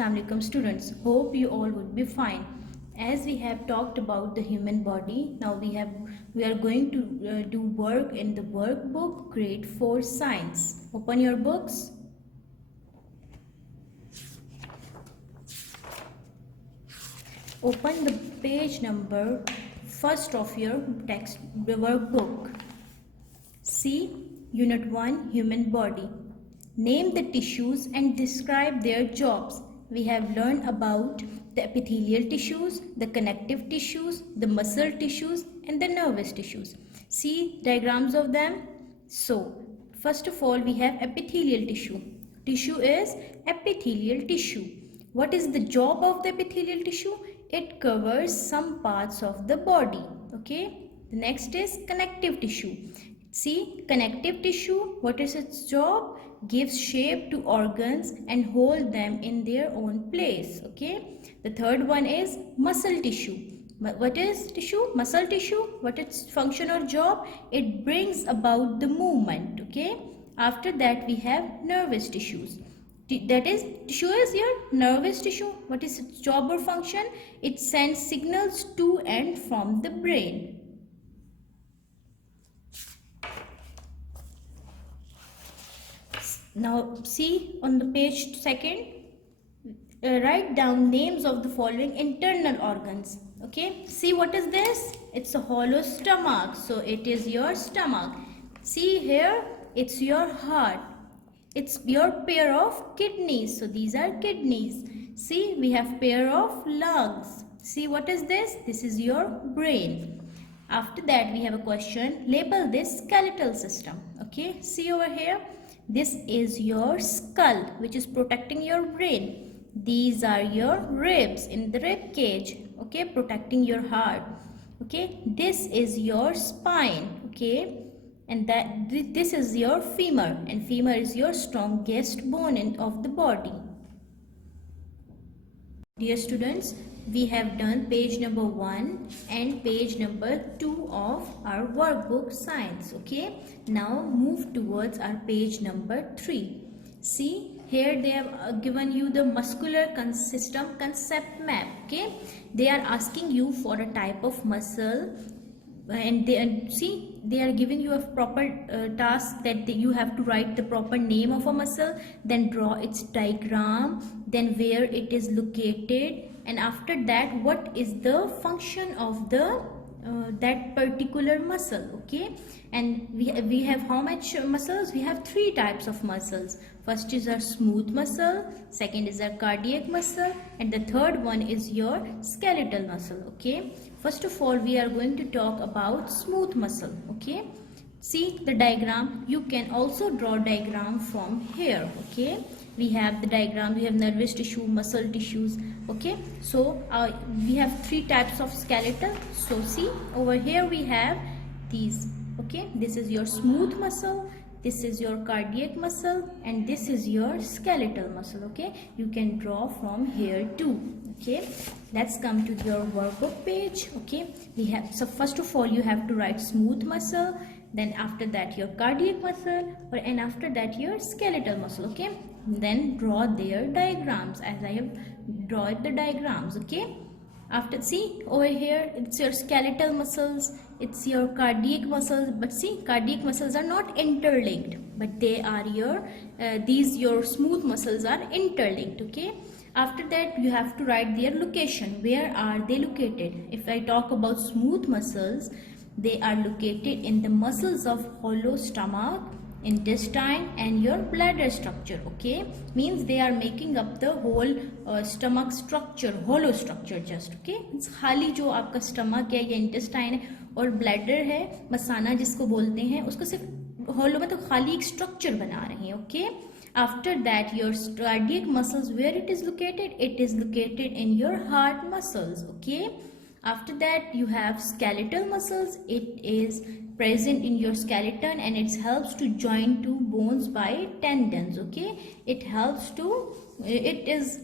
Assalamu alaikum students. Hope you all would be fine. As we have talked about the human body, now we are going to do work in the workbook grade 4 science. Open your books. Open the page number first of your text workbook. See Unit 1 Human Body. Name the tissues and describe their jobs. We have learned about the epithelial tissues, the connective tissues, the muscle tissues and the nervous tissues. See diagrams of them. So, first of all we have epithelial tissue. Tissue is epithelial tissue. What is the job of the epithelial tissue? It covers some parts of the body. Okay. The next is connective tissue. See, connective tissue, what is its job? Gives shape to organs and hold them in their own place. Okay. The third one is muscle tissue. What is tissue? Muscle tissue. What is its function or job? It brings about the movement. Okay. After that we have nervous tissues. That is, tissue is your nervous tissue. What is its job or function? It sends signals to and from the brain. Now see on the page second, write down names of the following internal organs. Okay, see what is this? It's a hollow stomach, so it is your stomach. See here, it's your heart. It's your pair of kidneys, so these are kidneys. See, we have pair of lungs. See what is this? This is your brain. After that we have a question. Label this skeletal system. Okay, see over here. This is your skull, which is protecting your brain. These are your ribs in the rib cage, okay, protecting your heart. Okay, this is your spine, okay, and this is your femur, and femur is your strongest bone of the body. Dear students, we have done page number 1 and page number 2 of our workbook science. Okay, now move towards our page number 3. See, here they have given you the muscular system concept map. Okay, they are asking you for a type of muscle, and they are giving you a proper task that you have to write the proper name of a muscle, then draw its diagram, then where it is located, and after that what is the function of the that particular muscle. Okay, and we have how much muscles? We have 3 types of muscles. First is our smooth muscle, second is our cardiac muscle, and the third one is your skeletal muscle. Okay, first of all we are going to talk about smooth muscle. Okay, see the diagram. You can also draw diagram from here. Okay, we have the diagram. We have nervous tissue, muscle tissues. Okay, so we have 3 types of skeletal. So see over here we have these. Okay, this is your smooth muscle, this is your cardiac muscle, and this is your skeletal muscle. Okay, you can draw from here too. Okay, let's come to your workbook page. Okay, we have, so first of all you have to write smooth muscle, then after that your cardiac muscle, and after that your skeletal muscle. Okay, then draw their diagrams as I have drawn the diagrams. Okay, after, see over here it's your skeletal muscles, it's your cardiac muscles, but see cardiac muscles are not interlinked, but they are your your smooth muscles are interlinked. Okay, after that you have to write their location. Where are they located? If I talk about smooth muscles, they are located in the muscles of hollow stomach, intestine and your bladder structure. Okay, means they are making up the whole stomach structure, hollow structure just. Okay, it's खाली जो आपका stomach है या intestine है और bladder है, मसाना जिसको बोलते हैं, उसको सिर्फ hollow मतलब खाली एक structure बना रहे हैं. Okay, after that your cardiac muscles, where it is located? It is located in your heart muscles. Okay, after that you have skeletal muscles. It is present in your skeleton and it helps to join two bones by tendons. Okay, it helps to, it is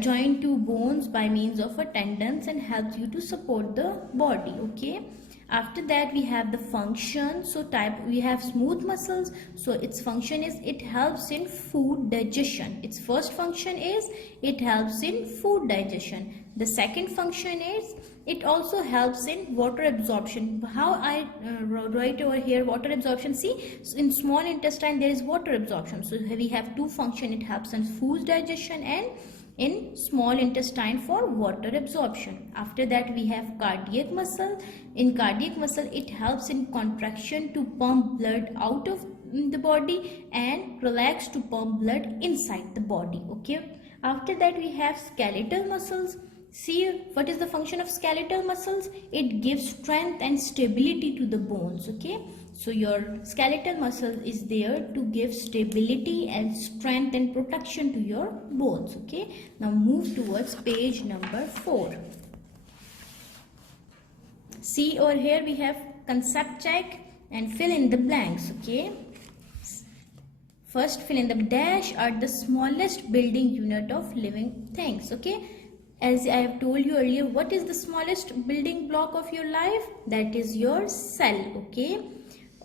joined two bones by means of a tendons and helps you to support the body. Okay, After that we have the function. So type, we have smooth muscles, so its function is it helps in food digestion. Its first function is it helps in food digestion. The second function is it also helps in water absorption. How I write over here water absorption, see, so in small intestine there is water absorption, so we have two function. It helps in food digestion and in small intestine for water absorption. After that we have cardiac muscle. In cardiac muscle it helps in contraction to pump blood out of the body and relax to pump blood inside the body. Okay. After that we have skeletal muscles. See, what is the function of skeletal muscles? It gives strength and stability to the bones. Okay, so your skeletal muscle is there to give stability and strength and protection to your bones. Okay, now move towards page number 4. See, over here we have concept check and fill in the blanks. Okay, first fill in the dash are the smallest building unit of living things. Okay, as I have told you earlier, what is the smallest building block of your life? That is your cell. Okay.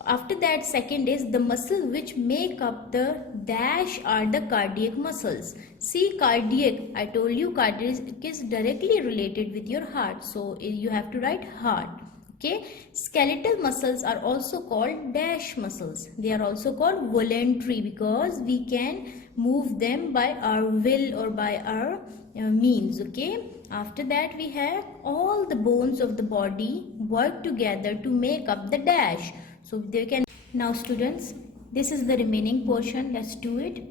After that, second is the muscle which make up the dash are the cardiac muscles. See, cardiac, I told you cardiac is directly related with your heart. So you have to write heart. Okay. Skeletal muscles are also called dash muscles. They are also called voluntary because we can move them by our will or by our means. Okay. After that we have all the bones of the body work together to make up the dash. So they can. Now students, this is the remaining portion. Let's do it.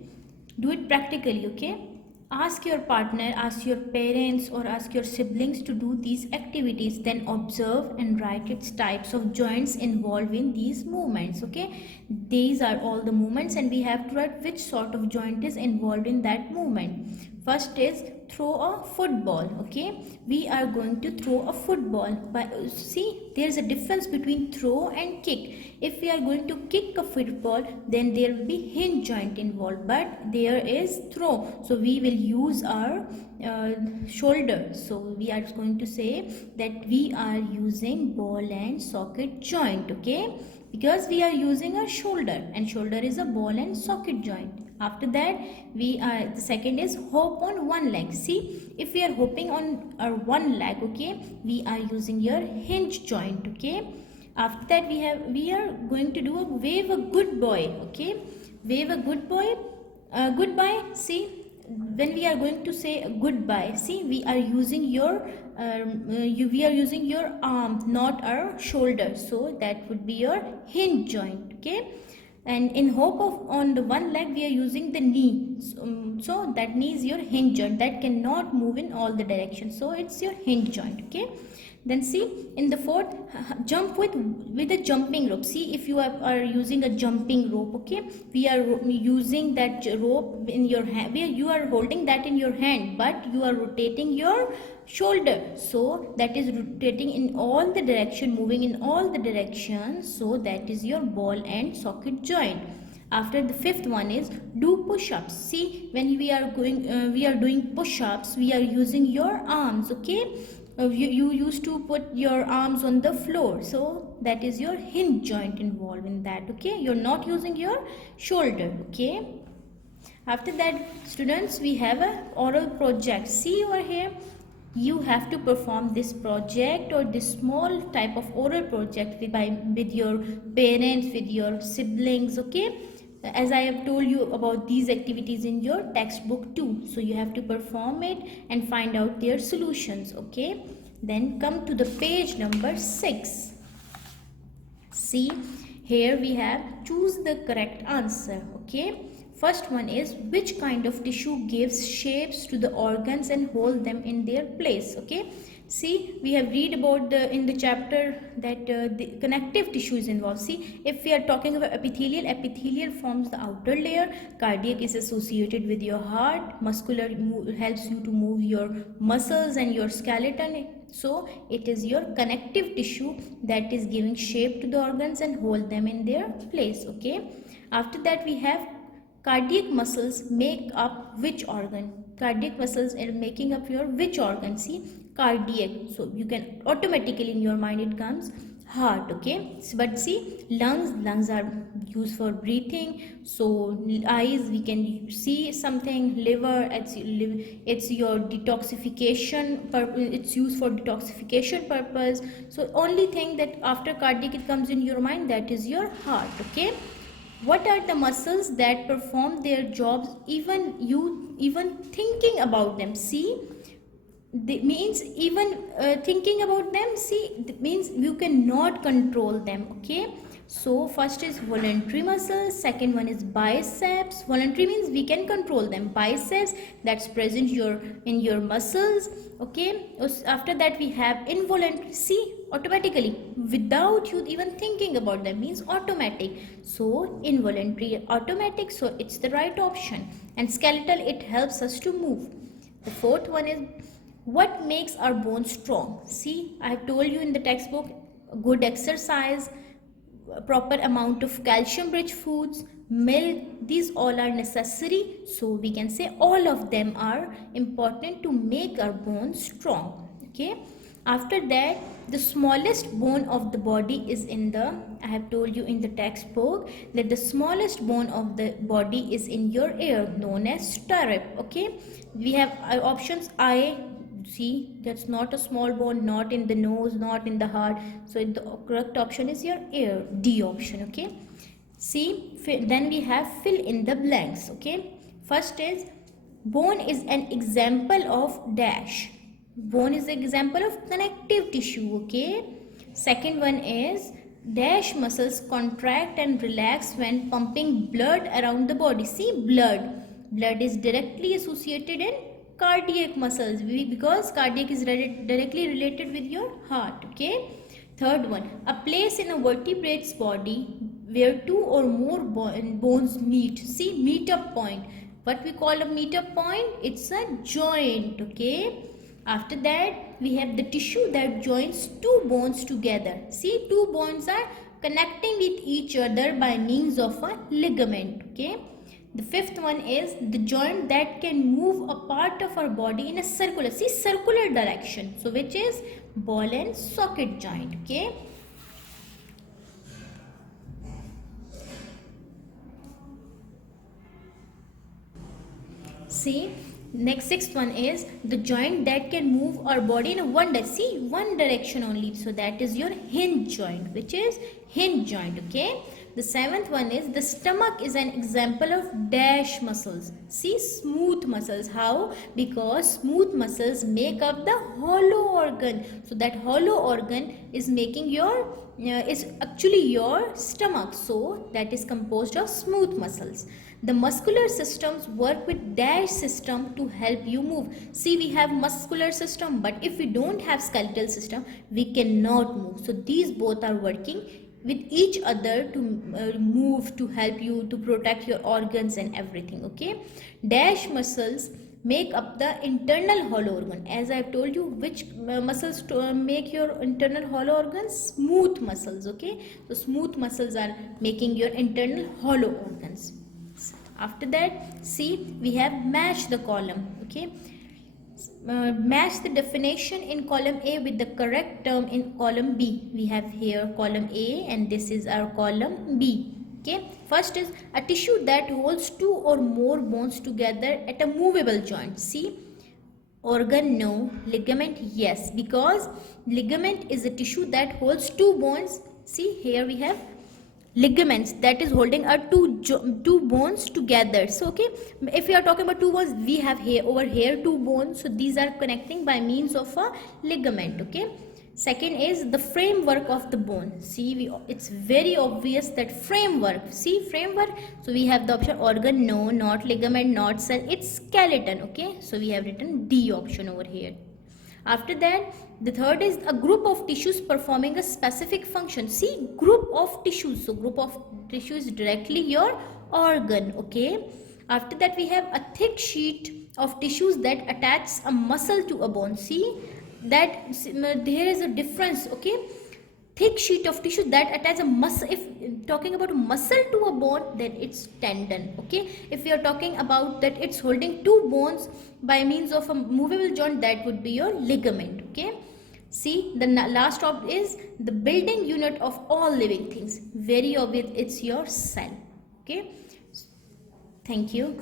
Do it practically. Okay. Ask your partner, ask your parents or ask your siblings to do these activities. Then observe and write its types of joints involved in these movements. Okay, these are all the movements and we have to write which sort of joint is involved in that movement. First is throw a football. Okay, we are going to throw a football. But see, there's a difference between throw and kick. If we are going to kick a football, then there will be hinge joint involved, but there is throw, so we will use our shoulder. So we are going to say that we are using ball and socket joint. Okay, because we are using our shoulder and shoulder is a ball and socket joint. After that we are, the second is hop on one leg. See, if we are hopping on our one leg, okay, we are using your hinge joint. Okay. After that we are going to do a wave a good boy. Okay, wave a good boy, goodbye. See, when we are going to say goodbye, see, we are using your we are using your arm, not our shoulder, so that would be your hinge joint. Okay, and in hop of on the one leg we are using the knee, so that knee is your hinge joint that cannot move in all the directions, so it's your hinge joint. Okay. Then see, in the fourth, jump with a jumping rope. See, if you are using a jumping rope, okay, we are using that rope in your hand. You are holding that in your hand, but you are rotating your shoulder, so that is rotating in all the direction, moving in all the directions, so that is your ball and socket joint. After the fifth one is do push-ups. See, when we are going we are doing push-ups, we are using your arms. Okay, you used to put your arms on the floor, so that is your hinge joint involved in that. Okay, you're not using your shoulder. Okay. After that students, we have a oral project. See over here, you have to perform this project or this small type of oral project with your parents, with your siblings. Okay, as I have told you about these activities in your textbook too, so you have to perform it and find out their solutions. Okay, then come to the page number 6. See, here we have choose the correct answer. Okay, first one is which kind of tissue gives shapes to the organs and hold them in their place. Okay, see, we have read about in the chapter that the connective tissue is involved. See, if we are talking about epithelial forms the outer layer, cardiac is associated with your heart, muscular helps you to move your muscles and your skeleton, so it is your connective tissue that is giving shape to the organs and hold them in their place. Okay, after that we have cardiac muscles make up which organ. Cardiac muscles are making up your which organ. See, cardiac, so you can automatically in your mind it comes heart. Okay, but see, lungs are used for breathing. So eyes, we can see something. Liver, it's your detoxification it's used for detoxification purpose. So only thing that after cardiac it comes in your mind, that is your heart. Okay, what are the muscles that perform their jobs even thinking about them? See, means even thinking about them, see, that means you cannot control them. Okay, so first is voluntary muscles, second one is biceps. Voluntary means we can control them. Biceps, that's present in your muscles. Okay, after that we have involuntary, see, automatically without you even thinking about them, means automatic. So involuntary, automatic, so it's the right option. And skeletal, it helps us to move. The fourth one is, what makes our bones strong? See, I have told you in the textbook, good exercise, proper amount of calcium rich foods, milk, these all are necessary. So we can say all of them are important to make our bones strong. Okay, after that, the smallest bone of the body is in the, I have told you in the textbook that the smallest bone of the body is in your ear, known as stirrup. Okay, we have options. I, see, that's not a small bone, not in the nose, not in the heart. So the correct option is your ear, D option. Okay, see, then we have fill in the blanks. Okay, first is, bone is an example of dash. Bone is an example of connective tissue. Okay, second one is, dash muscles contract and relax when pumping blood around the body. See, blood is directly associated in cardiac muscles, because cardiac is directly related with your heart. Okay, third one, a place in a vertebrate's body where two or more bones meet. See, meet up point. What we call a meet up point? It's a joint. Okay, after that we have the tissue that joins two bones together. See, two bones are connecting with each other by means of a ligament. Okay, the fifth one is the joint that can move a part of our body in a circular, see, circular direction. So which is ball and socket joint. Okay, see, next sixth one is the joint that can move our body in a one direction only. So that is your hinge joint, which is hinge joint. Okay, the seventh one is, the stomach is an example of dash muscles. See, smooth muscles. How? Because smooth muscles make up the hollow organ. So that hollow organ is making your is actually your stomach. So that is composed of smooth muscles. The muscular systems work with dash system to help you move. See, we have muscular system, but if we don't have skeletal system, we cannot move. So these both are working with each other to move, to help you, to protect your organs and everything. Okay, dash muscles make up the internal hollow organ. As I have told you, which muscles make your internal hollow organs? Smooth muscles. Okay, so smooth muscles are making your internal hollow organs. After that, see, we have match the column. Okay, match the definition in column A with the correct term in column B. We have here column A and this is our column B. Okay, first is a tissue that holds two or more bones together at a movable joint. See, organ, no. Ligament, yes, because ligament is a tissue that holds two bones. See, here we have ligaments that is holding our two bones together. So okay, if we are talking about two bones, we have here over here two bones, so these are connecting by means of a ligament. Okay, second is the framework of the bone. See, it's very obvious that framework. See, framework, so we have the option organ, no, not ligament, not cell, it's skeleton. Okay, so we have written D option over here. After that, the third is a group of tissues performing a specific function. See, group of tissues. So group of tissues is directly your organ. Okay. After that, we have a thick sheet of tissues that attach a muscle to a bone. See, that there is a difference. Okay, thick sheet of tissue that attach a muscle. If talking about muscle to a bone, then it's tendon. Okay, if we are talking about that it's holding two bones by means of a movable joint, that would be your ligament. Okay, See, the last object is the building unit of all living things. Very obvious, it's your cell. Okay. Thank you.